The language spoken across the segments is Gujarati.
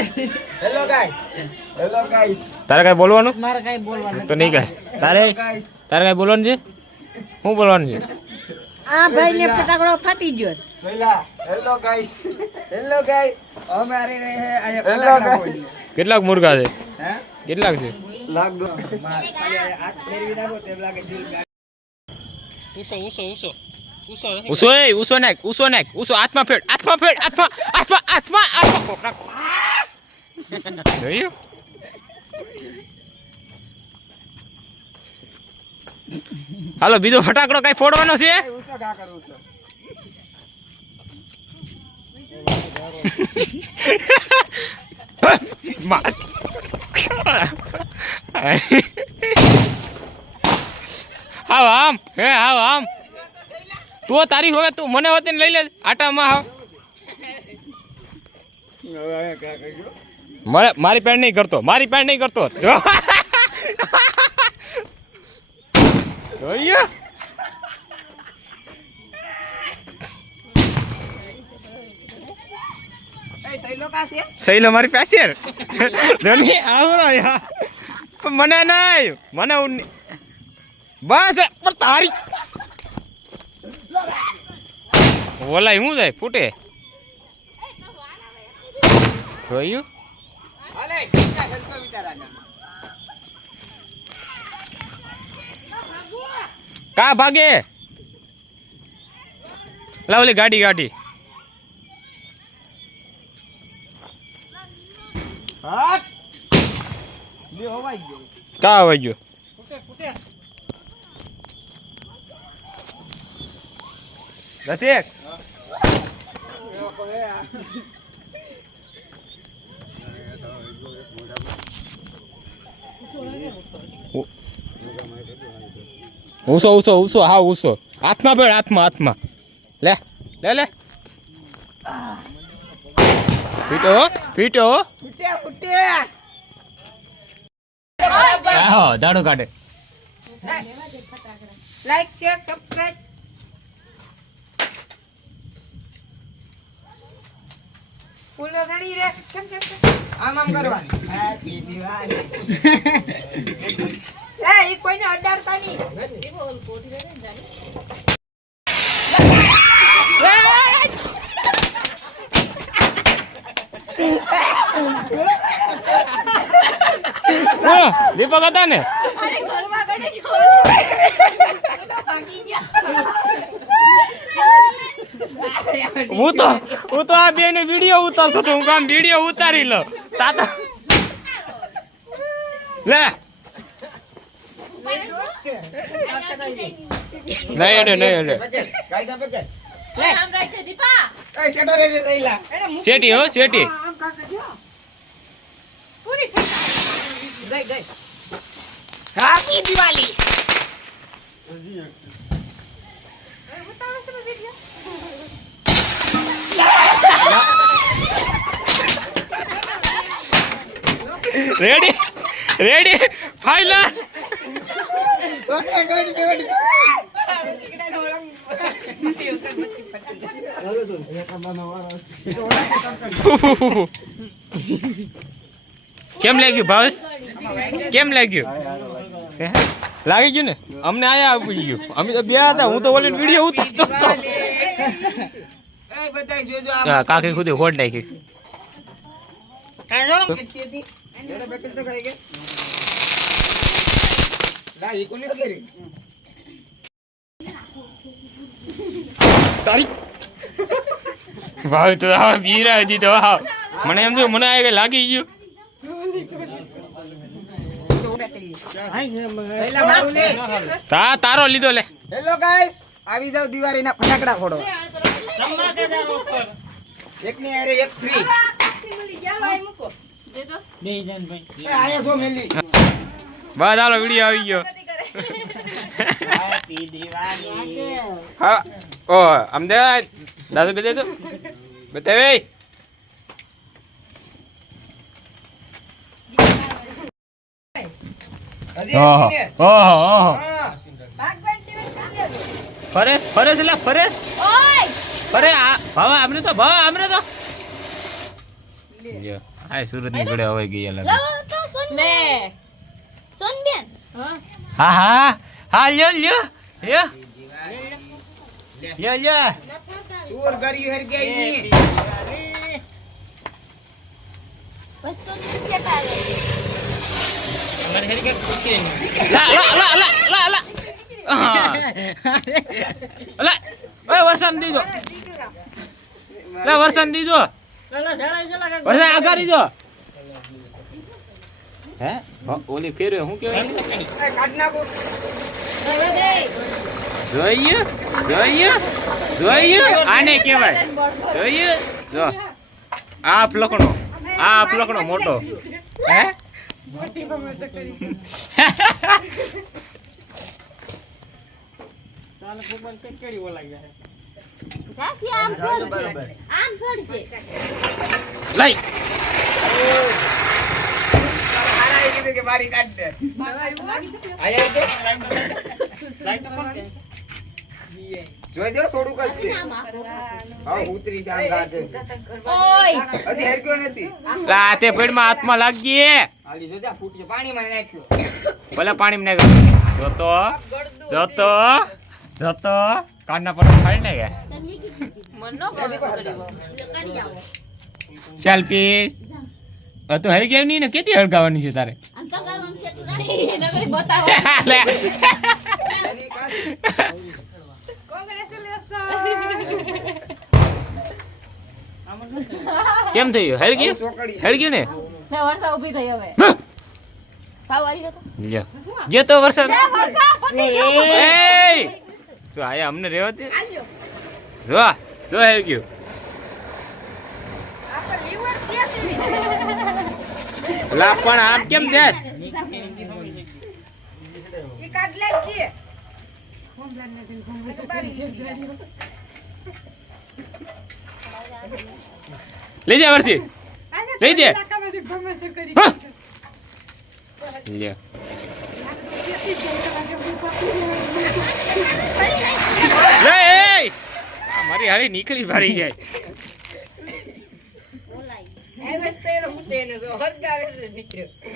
હેલો ગાઈસ તારે કઈ બોલવાનું મારે કઈ બોલવાનું તો નહીં કહે તારે કઈ બોલવાનું છે શું બોલવાનું છે આ ભાઈ ને ફટાકડો ફાટી ગયો હેલો ગાઈસ અમે આ રહે હે આયા ફટાકડા ફોડી કેટલાક મુર્ગા છે હે કેટલાક છે લાગ દો માર ખાલી આ ફેરવી નાખો તેમ લાગે દિલ ઉસો નાખ હાથમાં ફેડ જોયું હાલો બીજો ફટાકડો કઈ ફોડવાનો છે ઉસો ગા કરું ઉસો માસ આમ તું તારી હવે તું મને હોતી લઈ લે આટામાં હાવ મારી પેન્ટ નહીં કરતો જો જોઈએ સહેલો મારી પાસે જોની આવરો યાર મને નહીં મને બસ પણ તારી ઓલાય હું જાય ફૂટે જોયું કા ભાગે લાવલી ગાડી કા હવાઈ ગયો રસિક ઉસો હા ઉસો હાથમાં બેડ હાથમાં લે પીટો દાડો કાઢે લાઈક શેર સબસ્ક્રાઇબ ફૂલ ગણી રે કેમ આમ કરવાની હેપી દિવાળી એ ઈ કોઈને અડાડતા નહીં ઈ બોલ કોઠી રે જાની દીપક હતા ને અરે ઘરમાં ગણી ગયો ભાગી ગયા હું તો આ બે ને વિડીયો ઉતારતો તો હું કામ વિડીયો ઉતારી લો તાતા લે નહીં કાયદા પકડ લે આમ રાખજે દીપા એ સેટો રે દે દઈલા શેટી આમ કાકા જો પૂરી ગઈ happy Diwali ready final okay good કેમ લાગ્યું ભાવેશ કેમ લાગ્યું લાગી ગયું ને અમને આયા આપી ગયું અમે તો બે હતા હું તો ઓલી વિડીયો ઉતારતો હતો એ બધાય જોજો આ કાકી ખુદ હોડ નાખી કેટલી હતી એના પેકેજ તો ખાઈ ગયા લા ઈ કોની વગેરે તારી ભાવ તો આ બીરા દીધો હા મને એમ તો મને આ કે લાગી ગયું પહેલા મારું લે તારો લીધો લે હેલો ગાઈસ આવી જાવ દિવાળીના ફટાકડા ફોડો એક ની અરે એક ફ્રી આયા જો મેલી બસ હાલો વિડીયો આવી ગયો હેપી દિવાળી હા ઓ અમદાવાદ દાદા બતાવી દો બતાવે ફરે છે ફરે ફરે ભાવા આમને તો આ સુરત ની ઘોડે હવે ગઈ લાગે. લાવો તો સોન લે સોનબેન હા હા હા હા લ્યો લ્યો લ્યો લ્યો લ્યો. ચોર ગરી હર ગઈ ની બસ સોનબેન ચેટા લે લા લા લા લા લા લા. અલા ઓય વરસાદ દીજો. લા વરસાદ દીજો. વરસાદ આગળ દીજો. હે ઓલી ફેરે હું કેવાય કાઢ નાખો જોઈએ જોઈએ જોઈએ આને કહેવાય જોઈએ જો આ ફલકણો મોટો હે કાકી આમ ફોડશે લઈ મારા એ કીધું કે મારી કાઢ દે આયા દે જોઈ દો થોડું કરશે હા ઉતરી શામ રાતે ઓય હજી હરક્યો નથી લા તે પેડમાં હાથમાં લાગી હાલી જોજા ફૂટશે પાણીમાં નાખ્યો ભલે પાણીમાં નાખ જોતો કાનના પર ફાડી નાખે મનનો કરી આવો ચાલ પીસ તું હરી ગયો નહીં ને કેતી હળગાવાની છે તારે આમ તો ગરમ છે તું રાખ નગરી બતાવો લે. કેમ થયું હરી ગયું ચોકડી હરી ગયું ને વર્ષા ઊભી થઈ હવે ભાવ વાળી ગયો લ્યો જે તો વરસાદ વર્ષા પતી ગયો એય તું આયા અમને રહેવા દે આલ્યો જો જો હરી ગયું આપણે લીવર કેસી લા પણ આમ કેમ જાય ઈ કાઢ લેજે લઈ જા વર્ષી લઈ દે હા. લ્યો લે એય! આ મારી હાળી નીકળી ભારી જાય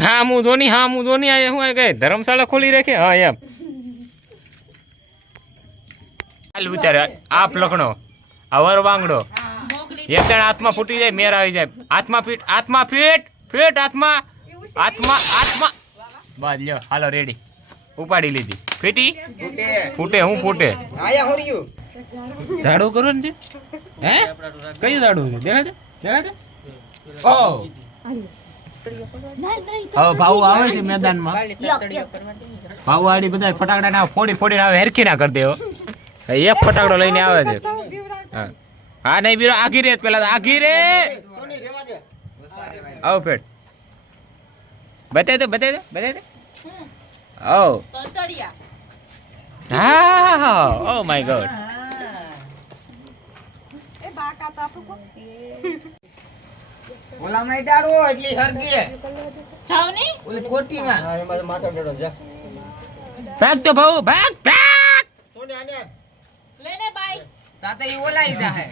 હા હું ધોની આયા હું કઈ ધર્મશાળા ખોલી રાખે હા એમ હાલ વિચારે આપ લખણો અવર વાંગડો એક જણ હાથમાં ફૂટી જાય મેર આવી જાય હાથમાં ફીટ હાથમાં બસ લ્યો હાલો રેડી ઉપાડી લીધી ફીટી ફૂટે ફૂટે આયા હોર્યું ઝાડુ કરો ને હે કયું ઝાડુ છે દેખાડે ઓ હવે ભાવ આવે છે મેદાનમાં યક યક ભાવ વાળી બધા ફટાકડા ના ફોડી આવે હેરખી ના કરી દેવો એક ફટાકડો લઈને આવે છે હા નહીં બીરો આઘી રે પેલા આઘી રે આવ ફેટ બતાવી દે આવ તંતડિયા હા ઓ માય ગોડ એ બાકા તો આપણું કોણ ઓલા માં ડાળો એટલે હરગી જાવ ની ઓલી કોટીમાં ભાગ તો ભાવ ભાગ લે લે બાઈ તાતે ઈ ઓલાઈ જાહે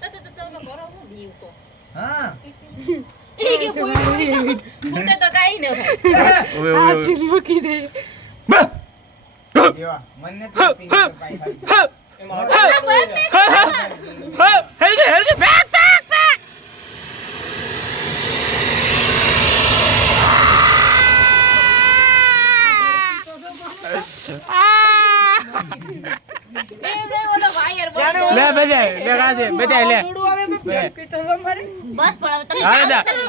તો કરો હું દીવ તો હા ઈ કે ફૂટે તો કાઈ ન થાય મૂકી દે દેવા મને તો પીને પાઈ હેલગે ભાગ એ ઓલો વાયર લે બજાય લે બસ પણ હવે તમે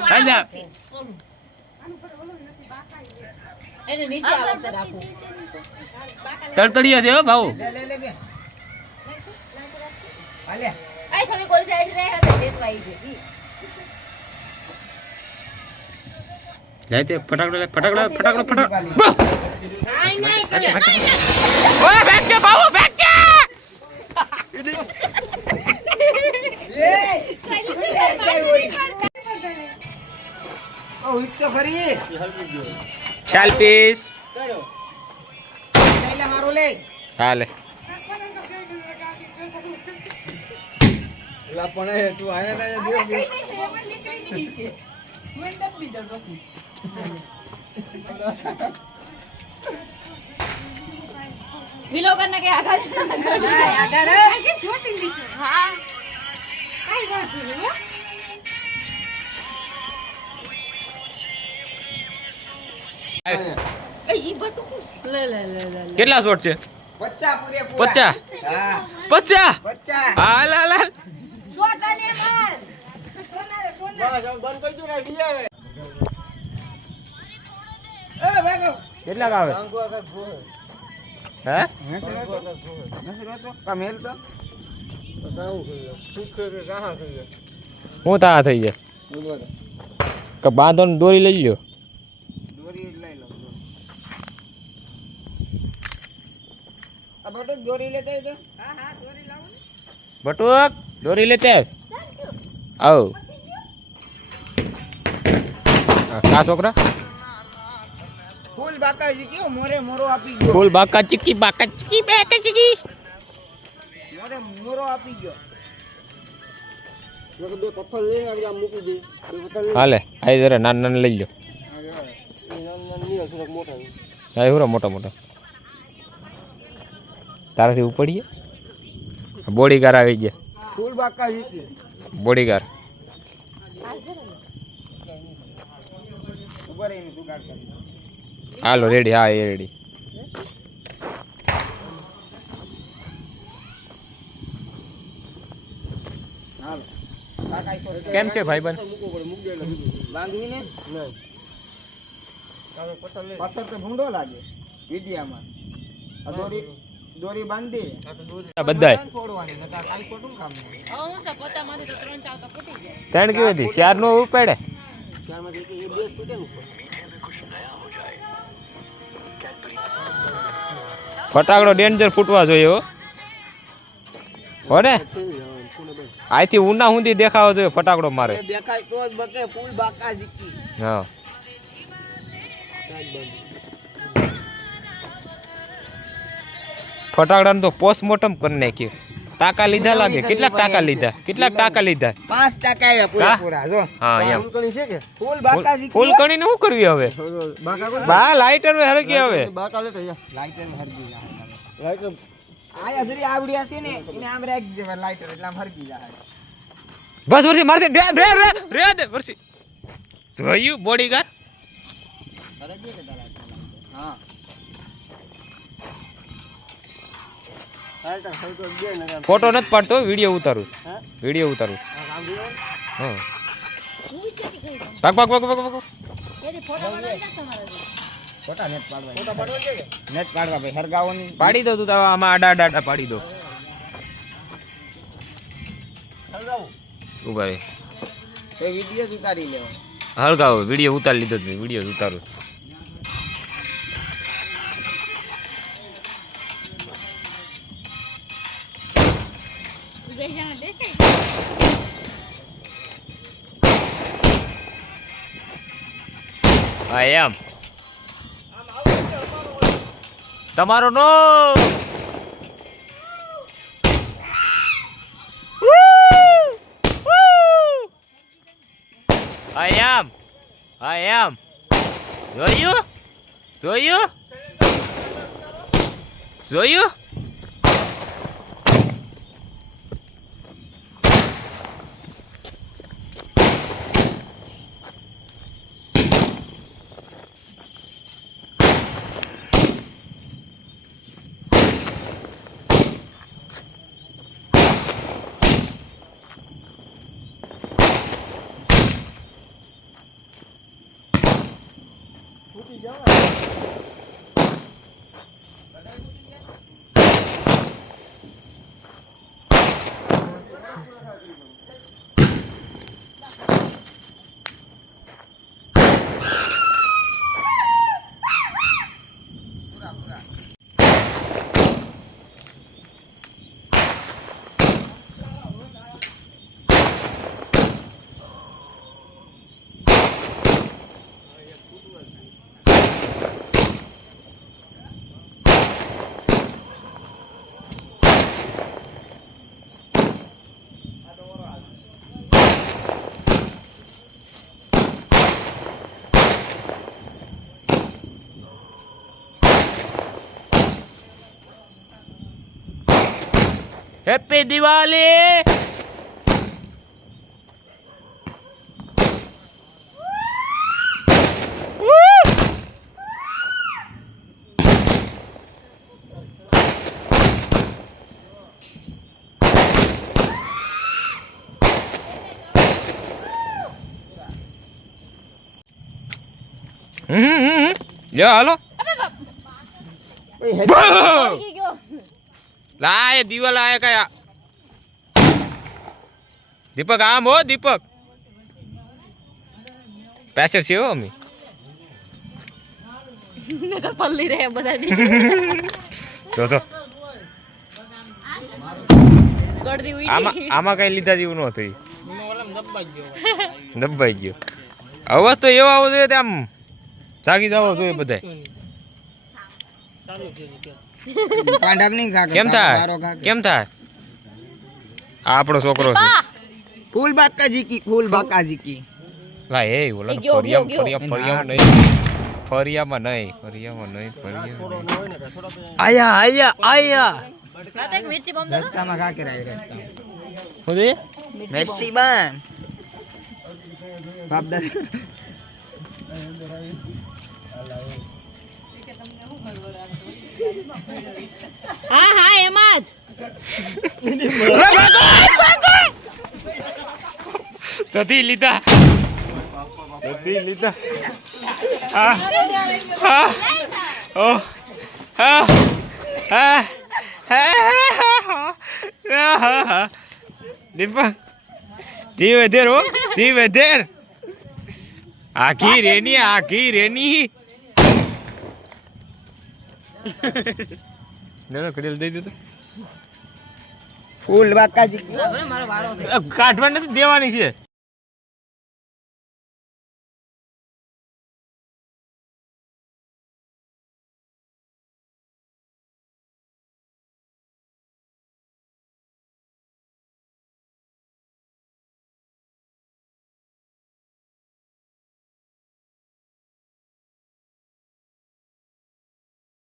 હાંજા એને નીચે આવતા રાખો તડતડિયા છે હો ભાવ લે બે હાલે આઈ થોડી કોલ સાઈડ રહે હતા દેતવાઈ છે જાતે ફટાકડો આઈ નહીં ઓય બેક કે ભાવ બેક કે ઓ ઉઠતો ખરી ચાલ પીસ ચાલે મારો લે હાલે લા પણ તું આયા ના વિલો કરને કે આગળ હા એ ઈ બટુકું છે લે લે લે લે કેટલા શોટ છે? 50 પૂરેપૂરા. 50. હા 50. 50. હાલ હાલ હાલ. છોટાને માર એ ભાગો. કેટલા આવે? હે? નથી રહેતો? કા મેલ તો? હું તા થઈ જાય કે બાંધો ને દોરી લઈ લ્યો. દોરી લઈ લો. આ બટુક દોરી લેતા હોય તો? હા હા દોરી લાવો ને. બટુક દોરી લેતે આવ. કા છોકરા ફૂલ બાકાજી કયો મોરે મોરો આપી ગયો. ફૂલ બાકા ચીકી બેટા ચીકી. મોરે મોરો આપી ગયો. હાલે આઈ જરા નાન નાન લઈ લ્યો. હા એવું મોટા મોટા તારાથી ઉપડીએ. બોડીગાર આવી ગયા. ફૂલ બાકાજી બોડીગાર ઉપર એને સુગાડ કરી. હાલો રેડી. હા એ રેડી. હાલો કાકા ઈસો કેમ છે ભાઈબંધ? બાંધવીને પથ્થર તો ભૂંડો લાગે વિડિયામાં. આ દોરી બાંધી બધાય ફોડવાની નતા કાઈ છોટું કામ નહીં. હું તો પોતામાંથી તો 3 ચાવતા ફૂટી ગયા. ત્રણ કેવી હતી? ચાર નો ઉપાડે. ફટાકડો ડેન્જર ફૂટવા જોઈએ હો ને. આથી ઉના સુધી દેખાવો જોઈએ ફટાકડો મારે. દેખાય તો જ બકે ફૂલ બાકાજી કી. હા ફટાકડાનું તો પોસ્ટમોર્ટમ કરી નાખ્યું. ટાકા લીધા લાગે. કેટલાક ટાકા લીધા? 5 ટકા આવ્યા પૂરેપૂરા જો. હા એમ ફૂલ બાકાજી ફૂલ કણીને શું કરવી હવે? બા લાઇટર હરકી હવે. લાઈટર માં હરગી જાય. લાઈટર આયા જરી આવડ્યા છે ને એને આમ રાખી દેવા લાઈટર એટલે આમ હરગી જાય. બસ વર્ષી મારતી રે દે વર્ષી. જોયું બોડીગાર્ડ? હરગી કે તારા હા ફોટો નથી પાડતો, વિડીયો ઉતારું. વિડીયો ઉતારું. હા ભાગ ભાગ ભાગ ભાગ ભાગ. એની ફોટો બનાવી નાખ તમારે. ફોટા નેટ પાડવા છે કે નેટ પાડવા ભાઈ હરગાવોની પાડી દો તું તારો આમાં આડા પાડી દો. ઉભા રે એ વિડિયો જ ઉતારી લેવો. હળગાવો. વિડીયો ઉતારી લીધો જ વિડીયો ઉતારું. બેજાને દેખાય હા એમ તમારો નો I am. જોયું? હેપી દિવાળી. લ્યો હાલો. ઓય હેડ પડી ગયો લાય દિવાલ આયા કયા. દીપક આમ હો દીપક. પેસર છે હો અમે. નકર પલ્લી રહે બધા જો જો ગળદી ઉઈ આમાં કઈ લીધા જેવું ન હતું. દબાઈ ગયો. અવાજ તો એવો આવો જોઈએ આમ જાગી જવો જોઈએ બધા. પાંડવ નહીં ખા કેમ થાય કેમ થાય? આ આપણો છોકરો છે. ફૂલ બાકાજી કી ભાઈ એ ઓલા ગયો, ફરિયામાં નહીં આયા રાતે એક મિર્ચી બોમ્બ દો રસ્તામાં ખા કે રાય રસ્તામાં હું દે મેસી બન બાપ દાદા હા હા એમાં જ સતી લીધા હા હા ઓ હા હા હા દીપક જીવ ધેર હો જીવ ધેર આખી રેની દે કડેલ દઈ દે. ફૂલ બાકાજી મારો વારો છે કાઢવા નથી દેવાની છે.